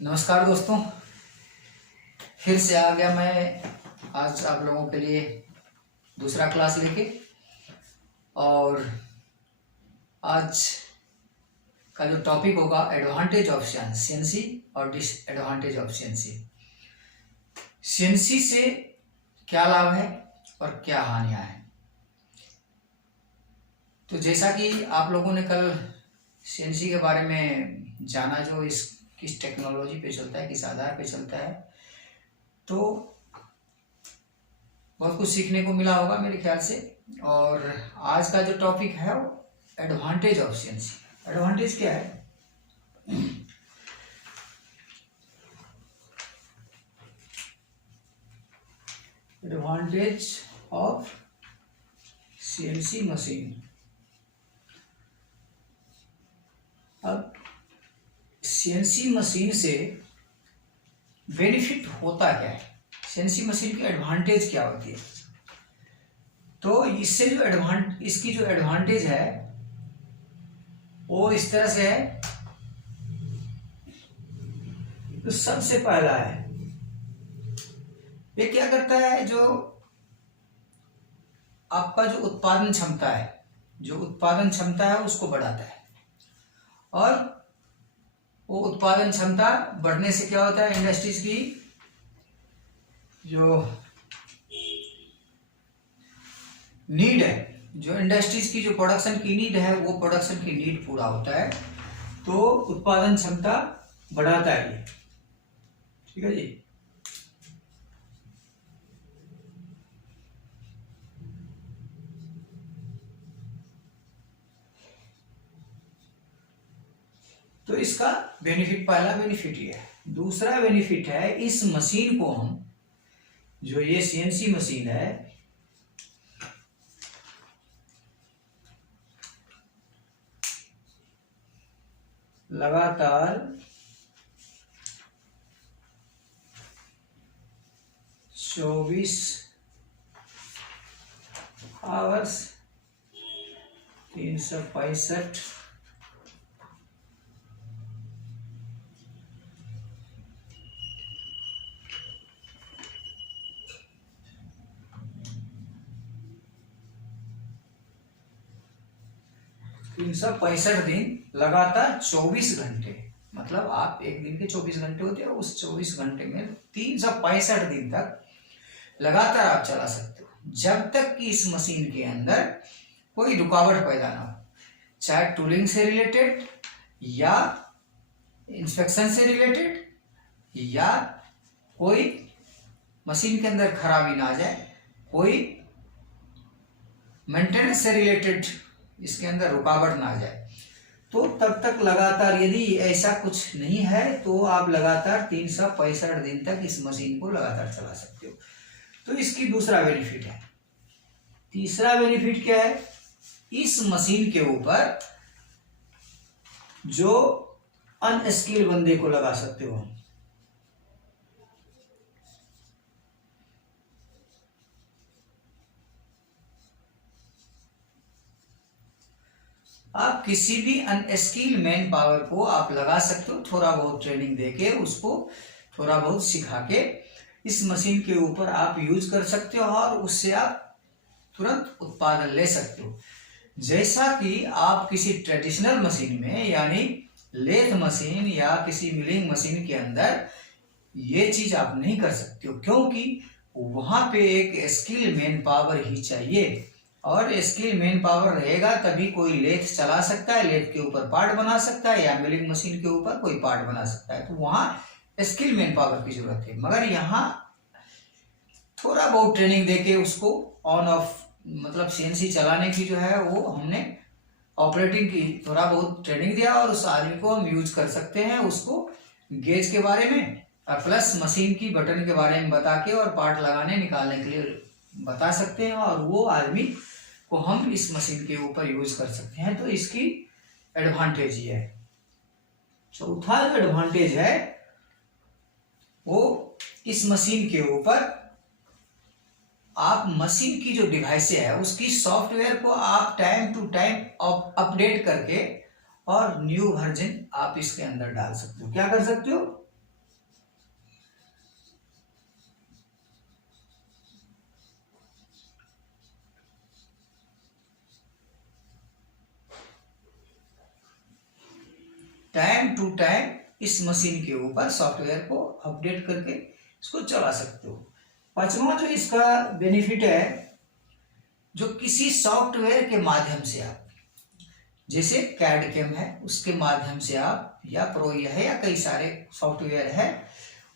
नमस्कार दोस्तों, फिर से आ गया मैं आज आप लोगों के लिए दूसरा क्लास लेके। और आज का जो टॉपिक होगा एडवांटेज ऑफ सीएनसी और डिसएडवांटेज ऑफ सीएनसी। सीएनसी से क्या लाभ है और क्या हानियां हैं। तो जैसा कि आप लोगों ने कल सीएनसी के बारे में जाना, जो इस किस टेक्नोलॉजी पे चलता है, किस आधार पे चलता है, तो बहुत कुछ सीखने को मिला होगा मेरे ख्याल से। और आज का जो टॉपिक है वो एडवांटेज ऑफ सीएनसी। एडवांटेज क्या है? Advantage of CNC machine. अब सीएनसी मशीन से बेनिफिट होता क्या है, सीएनसी मशीन की एडवांटेज क्या होती है। तो इससे जो इसकी जो एडवांटेज है वो इस तरह से है। तो सबसे पहला है, ये क्या करता है, जो आपका जो उत्पादन क्षमता है उसको बढ़ाता है। और वो उत्पादन क्षमता बढ़ने से क्या होता है, इंडस्ट्रीज की जो नीड है, जो इंडस्ट्रीज की जो प्रोडक्शन की नीड है, वो प्रोडक्शन की नीड पूरा होता है। तो उत्पादन क्षमता बढ़ाता है ये। ठीक है जी। तो इसका बेनिफिट, पहला बेनिफिट ये है। दूसरा बेनिफिट है, इस मशीन को हम, जो ये सीएनसी मशीन है, लगातार 24 आवर्स 365 365 दिन लगातार 24 घंटे, मतलब आप एक दिन के 24 घंटे होते हैं, उस 24 घंटे में 365 दिन तक लगातार आप चला सकते हो, जब तक कि इस मशीन के अंदर कोई रुकावट पैदा ना हो, चाहे टूलिंग से रिलेटेड या इंस्पेक्शन से रिलेटेड, या कोई मशीन के अंदर खराबी ना आ जाए, कोई मेंटेनेंस से रिलेटेड इसके अंदर रुकावट ना आ जाए। तो तब तक लगातार, यदि ऐसा कुछ नहीं है तो आप लगातार 365 दिन तक इस मशीन को लगातार चला सकते हो। तो इसकी दूसरा बेनिफिट है। तीसरा बेनिफिट क्या है, इस मशीन के ऊपर जो अनस्किल्ड बंदे को लगा सकते हो। आप किसी भी अनस्किल्ड मैन पावर को आप लगा सकते हो, थोड़ा बहुत ट्रेनिंग देके, उसको थोड़ा बहुत सिखा के इस मशीन के ऊपर आप यूज कर सकते हो और उससे आप तुरंत उत्पादन ले सकते हो। जैसा कि आप किसी ट्रेडिशनल मशीन में, यानी लेथ मशीन या किसी मिलिंग मशीन के अंदर ये चीज आप नहीं कर सकते हो, क्योंकि वहां पे एक स्किल मैन पावर ही चाहिए। और स्किल मैन पावर रहेगा तभी कोई लेथ चला सकता है, लेथ के ऊपर पार्ट बना सकता है, या मिलिंग मशीन के ऊपर कोई पार्ट बना सकता है। तो वहां स्किल मैन पावर की जरूरत है। मगर यहाँ थोड़ा बहुत ट्रेनिंग देके उसको ऑन ऑफ, मतलब सीएनसी चलाने की जो है वो हमने ऑपरेटिंग की थोड़ा बहुत ट्रेनिंग दिया, और उस आदमी को हम यूज कर सकते हैं, उसको गेज के बारे में और प्लस मशीन की बटन के बारे में बता के और पार्ट लगाने निकालने के लिए बता सकते हैं, और वो आदमी को हम इस मशीन के ऊपर यूज कर सकते हैं। तो इसकी एडवांटेज ये है। चौथा जो एडवांटेज है वो, इस मशीन के ऊपर आप मशीन की जो डिवाइस है उसकी सॉफ्टवेयर को आप टाइम टू टाइम अपडेट करके और न्यू वर्जन आप इसके अंदर डाल सकते हो। क्या कर सकते हो? टाइम टू टाइम इस मशीन के ऊपर सॉफ्टवेयर को अपडेट करके इसको चला सकते हो। पांचवा जो इसका बेनिफिट है, जो किसी सॉफ्टवेयर के माध्यम से आप, जैसे कैड कैम है उसके माध्यम से आप, या प्रोया है, या कई सारे सॉफ्टवेयर है,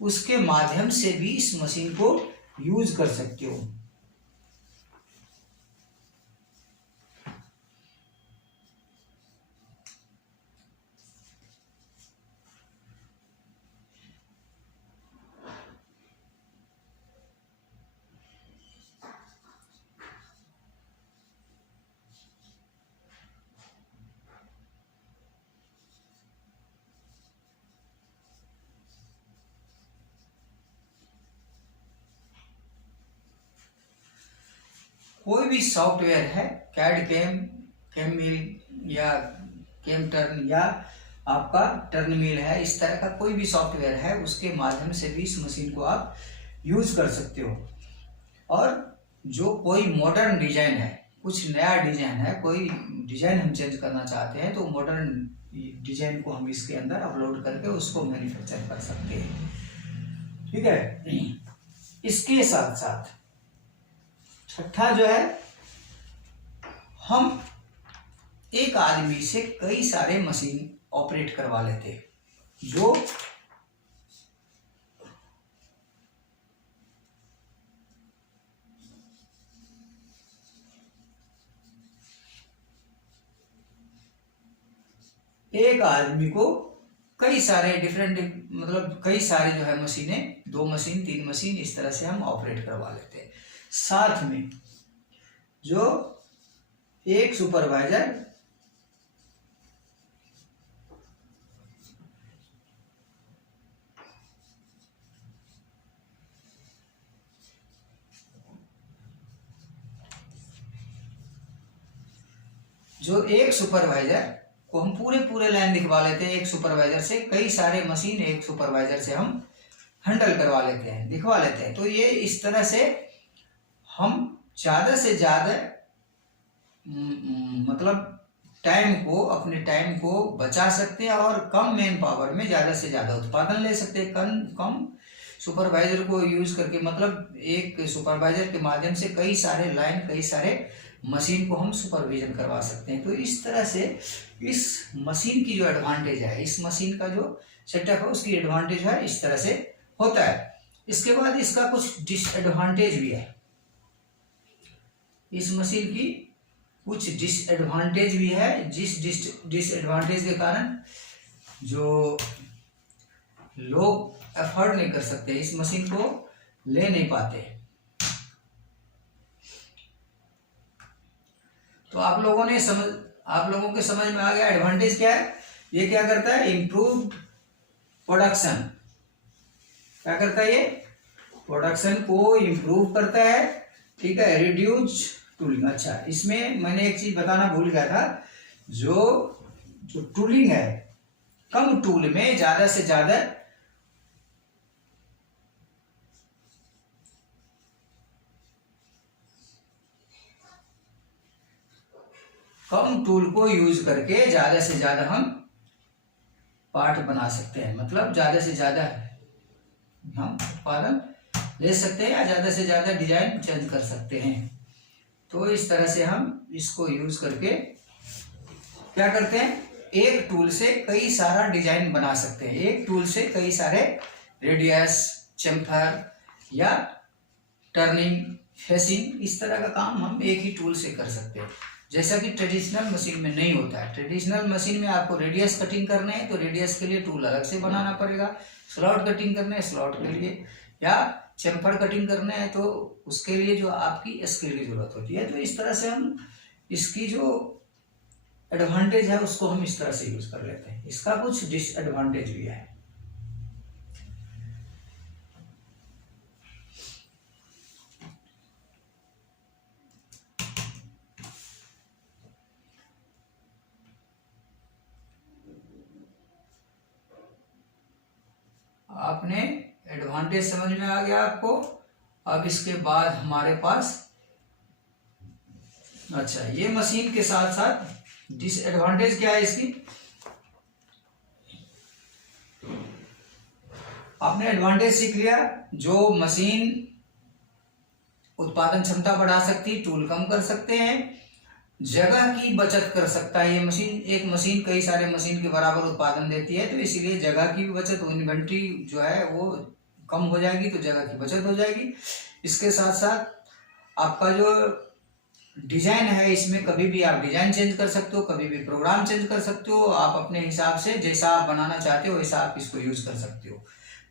उसके माध्यम से भी इस मशीन को यूज कर सकते हो। कोई भी सॉफ्टवेयर है, कैड कैम, कैम मिल या कैम टर्न या आपका टर्न मिल है, इस तरह का कोई भी सॉफ्टवेयर है, उसके माध्यम से भी इस मशीन को आप यूज कर सकते हो। और जो कोई मॉडर्न डिजाइन है, कुछ नया डिजाइन है, कोई डिजाइन हम चेंज करना चाहते हैं, तो मॉडर्न डिजाइन को हम इसके अंदर अपलोड करके उसको मैन्युफैक्चर कर सकते हैं। ठीक है। इसके साथ साथ छठा जो है, हम एक आदमी से कई सारे मशीन ऑपरेट करवा लेते हैं। जो एक आदमी को कई सारे डिफरेंट, मतलब कई सारे जो है मशीनें, 2 मशीन 3 मशीन इस तरह से हम ऑपरेट करवा लेते हैं। साथ में जो एक सुपरवाइजर को हम पूरे लाइन दिखवा लेते हैं। एक सुपरवाइजर से कई सारे मशीन एक सुपरवाइजर से हम हैंडल करवा लेते हैं, दिखवा लेते हैं। तो ये इस तरह से हम ज़्यादा से ज़्यादा मतलब अपने टाइम को बचा सकते हैं और कम मैन पावर में ज़्यादा से ज़्यादा उत्पादन ले सकते हैं। कम सुपरवाइजर को यूज करके, मतलब एक सुपरवाइजर के माध्यम से कई सारे लाइन, कई सारे मशीन को हम सुपरविजन करवा सकते हैं। तो इस तरह से इस मशीन की जो एडवांटेज है, इस मशीन का जो सेटअप है, उसकी एडवांटेज है इस तरह से होता है। इसके बाद इसका कुछ डिसएडवांटेज भी है। इस मशीन की कुछ डिसएडवांटेज भी है, जिस डिसएडवांटेज के कारण जो लोग अफोर्ड नहीं कर सकते, इस मशीन को ले नहीं पाते। तो आप लोगों के समझ में आ गया एडवांटेज क्या है। ये क्या करता है, इम्प्रूव्ड प्रोडक्शन। क्या करता है ये, प्रोडक्शन को इम्प्रूव करता है। ठीक है। Reduce tooling. अच्छा, इसमें मैंने एक चीज बताना भूल गया था, जो टूलिंग है, कम टूल में ज्यादा से ज्यादा कम टूल को यूज करके ज्यादा से ज्यादा हम पार्ट बना सकते हैं। मतलब ज्यादा से ज्यादा हम उत्पादन ले सकते हैं या ज्यादा से ज्यादा डिजाइन चेंज कर सकते हैं। तो इस तरह से हम इसको यूज करके क्या करते हैं, एक टूल से कई सारा डिजाइन बना सकते हैं। एक टूल से कई सारे रेडियस, चेम्फर या टर्निंग, फेसिंग, इस तरह का काम हम एक ही टूल से कर सकते हैं, जैसा कि ट्रेडिशनल मशीन में नहीं होता है। ट्रेडिशनल मशीन में आपको रेडियस कटिंग करना है तो रेडियस के लिए टूल अलग से बनाना पड़ेगा, स्लॉट कटिंग करना है स्लॉट के लिए, या चेम्फर कटिंग करना है तो उसके लिए जो आपकी स्किल की जरूरत होती है। तो इस तरह से हम इसकी जो एडवांटेज है उसको हम इस तरह से यूज कर लेते हैं। इसका कुछ डिसएडवांटेज भी है। आपने एडवांटेज समझ में आ गया आपको। अब इसके बाद हमारे पास, अच्छा, ये मशीन के साथ साथ डिसएडवांटेज क्या है इसकी, आपने एडवांटेज सीख लिया, जो मशीन उत्पादन क्षमता बढ़ा सकती, टूल कम कर सकते हैं, जगह की बचत कर सकता है। ये मशीन, एक मशीन कई सारे मशीन के बराबर उत्पादन देती है, तो इसीलिए जगह की भी बचत, इन्वेंट्री जो है वो कम हो जाएगी, तो जगह की बचत हो जाएगी। इसके साथ साथ आपका जो डिजाइन है, इसमें कभी भी आप डिजाइन चेंज कर सकते हो, कभी भी प्रोग्राम चेंज कर सकते हो, आप अपने हिसाब से जैसा आप बनाना चाहते हो वैसा आप इसको यूज कर सकते हो।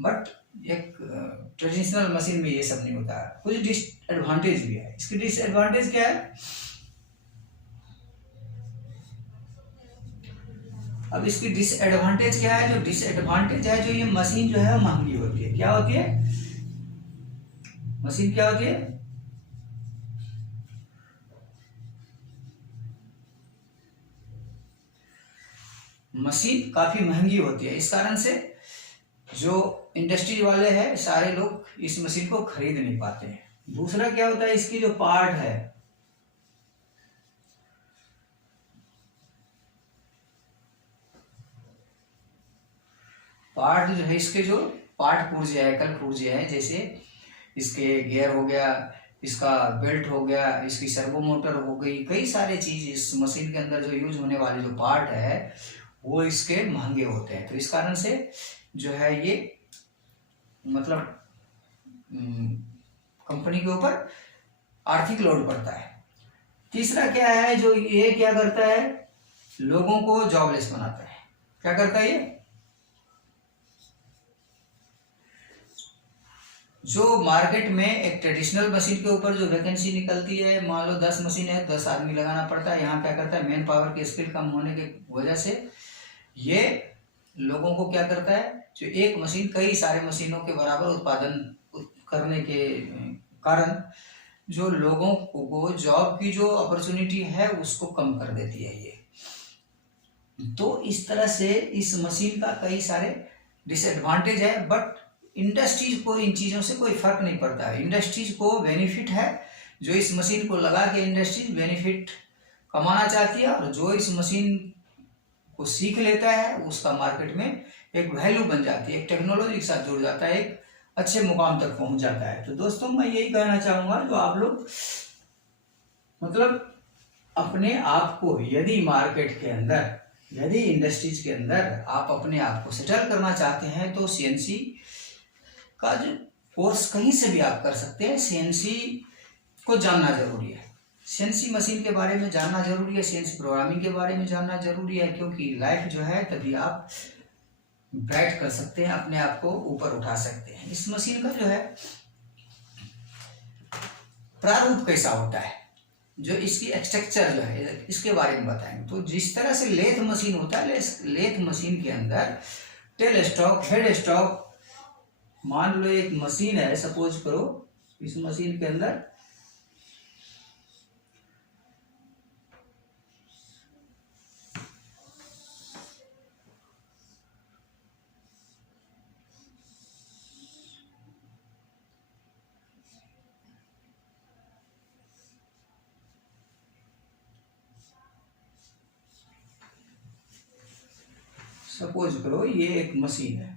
बट एक ट्रेडिशनल मशीन में ये सब नहीं होता है। कुछ डिसएडवांटेज भी है। इसकी डिसएडवांटेज क्या है? अब इसकी डिसएडवांटेज क्या है? जो डिसएडवांटेज है, जो ये मशीन जो है महंगी होती है। क्या होती है? मशीन क्या होती है? मशीन काफी महंगी होती है। इस कारण से जो इंडस्ट्री वाले हैं सारे लोग इस मशीन को खरीद नहीं पाते हैं। दूसरा क्या होता है? इसकी जो पार्ट है, पार्ट जो है, इसके जो पार्ट पुर्जे है, कल पुर्जे हैं, जैसे इसके गियर हो गया, इसका बेल्ट हो गया, इसकी सर्वो मोटर हो गई, कई सारे चीज इस मशीन के अंदर जो यूज होने वाले जो पार्ट है वो इसके महंगे होते हैं। तो इस कारण से जो है ये मतलब कंपनी के ऊपर आर्थिक लोड पड़ता है। तीसरा क्या है? जो ये क्या करता है? लोगों को जॉबलेस बनाता है। क्या करता है ये? जो मार्केट में एक ट्रेडिशनल मशीन के ऊपर जो वैकेंसी निकलती है, मान लो 10 मशीन है, 10 आदमी लगाना पड़ता है। यहाँ क्या करता है? मैन पावर की स्किल कम होने की वजह से ये लोगों को क्या करता है? जो एक मशीन कई सारे मशीनों के बराबर उत्पादन करने के कारण जो लोगों को जॉब की जो अपॉर्चुनिटी है उसको कम कर देती है ये। तो इस तरह से इस मशीन का कई सारे डिसएडवांटेज है। बट इंडस्ट्रीज को इन चीज़ों से कोई फर्क नहीं पड़ता है। इंडस्ट्रीज को बेनिफिट है, जो इस मशीन को लगा के इंडस्ट्रीज बेनिफिट कमाना चाहती है, और जो इस मशीन को सीख लेता है उसका मार्केट में एक वैल्यू बन जाती है, एक टेक्नोलॉजी के साथ जुड़ जाता है, एक अच्छे मुकाम तक पहुंच जाता है। तो दोस्तों मैं यही कहना चाहूंगा, जो आप लोग मतलब अपने आप को यदि मार्केट के अंदर, यदि इंडस्ट्रीज के अंदर आप अपने आप को सेटल करना चाहते हैं, तो सीएनसी का जो कोर्स कहीं से भी आप कर सकते हैं। सीएनसी को जानना जरूरी है, सीएनसी मशीन के बारे में जानना जरूरी है, सीएनसी प्रोग्रामिंग के बारे में जानना जरूरी है, क्योंकि लाइफ जो है तभी आप ब्राइट कर सकते हैं, अपने आप को ऊपर उठा सकते हैं। इस मशीन का जो है प्रारूप कैसा होता है, जो इसकी स्ट्रक्चर जो है इसके बारे में बताएंगे। तो जिस तरह से लेथ मशीन होता है, लेथ मशीन के अंदर टेल स्टॉक, हेड स्टॉक, मान लो एक मशीन है, सपोज करो इस मशीन के अंदर सपोज करो ये एक मशीन है,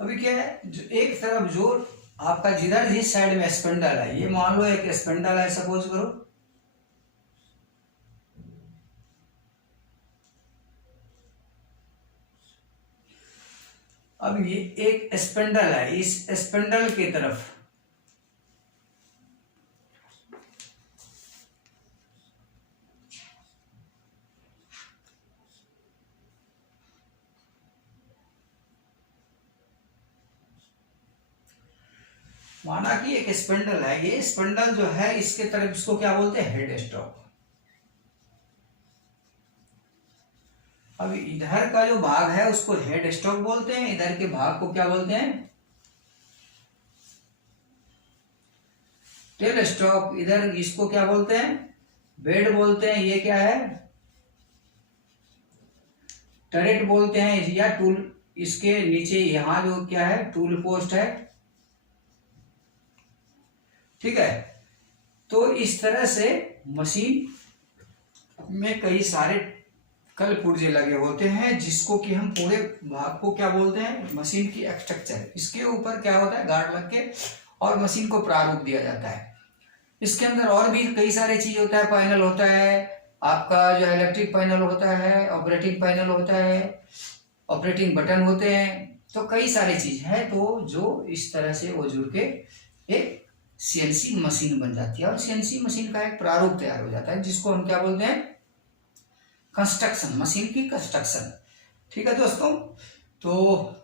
अभी क्या है, जो एक तरफ जो आपका जिधर जिस साइड में स्पिंडल है, ये मान लो एक स्पिंडल है सपोज करो, अब ये एक स्पिंडल है, इस स्पिंडल की तरफ माना कि एक स्पिंडल है, ये स्पिंडल जो है इसके तरफ, इसको क्या बोलते हैं? Head stock. अब इधर का जो भाग है उसको हेड स्टॉक बोलते हैं, इधर के भाग को क्या बोलते हैं, टेल स्टॉक। इधर इसको क्या बोलते हैं, बेड बोलते हैं। ये क्या है, टरेट बोलते हैं या टूल। इसके नीचे यहां जो क्या है, टूल पोस्ट है। ठीक है, तो इस तरह से मशीन में कई सारे कल पुर्जे लगे होते हैं, जिसको कि हम पूरे भाग को क्या बोलते हैं, मशीन की स्ट्रक्चर। इसके ऊपर क्या होता है, गार्ड लग के और मशीन को प्रारूप दिया जाता है। इसके अंदर और भी कई सारे चीज होता है, पैनल होता है आपका, जो इलेक्ट्रिक पैनल होता है, ऑपरेटिंग पैनल होता है, ऑपरेटिंग बटन होते हैं, तो कई सारी चीज है। तो जो इस तरह से वो जुड़ के एक सीएनसी मशीन बन जाती है, और सीएनसी मशीन का एक प्रारूप तैयार हो जाता है, जिसको हम क्या बोलते हैं, कंस्ट्रक्शन, मशीन की कंस्ट्रक्शन। ठीक है दोस्तों, तो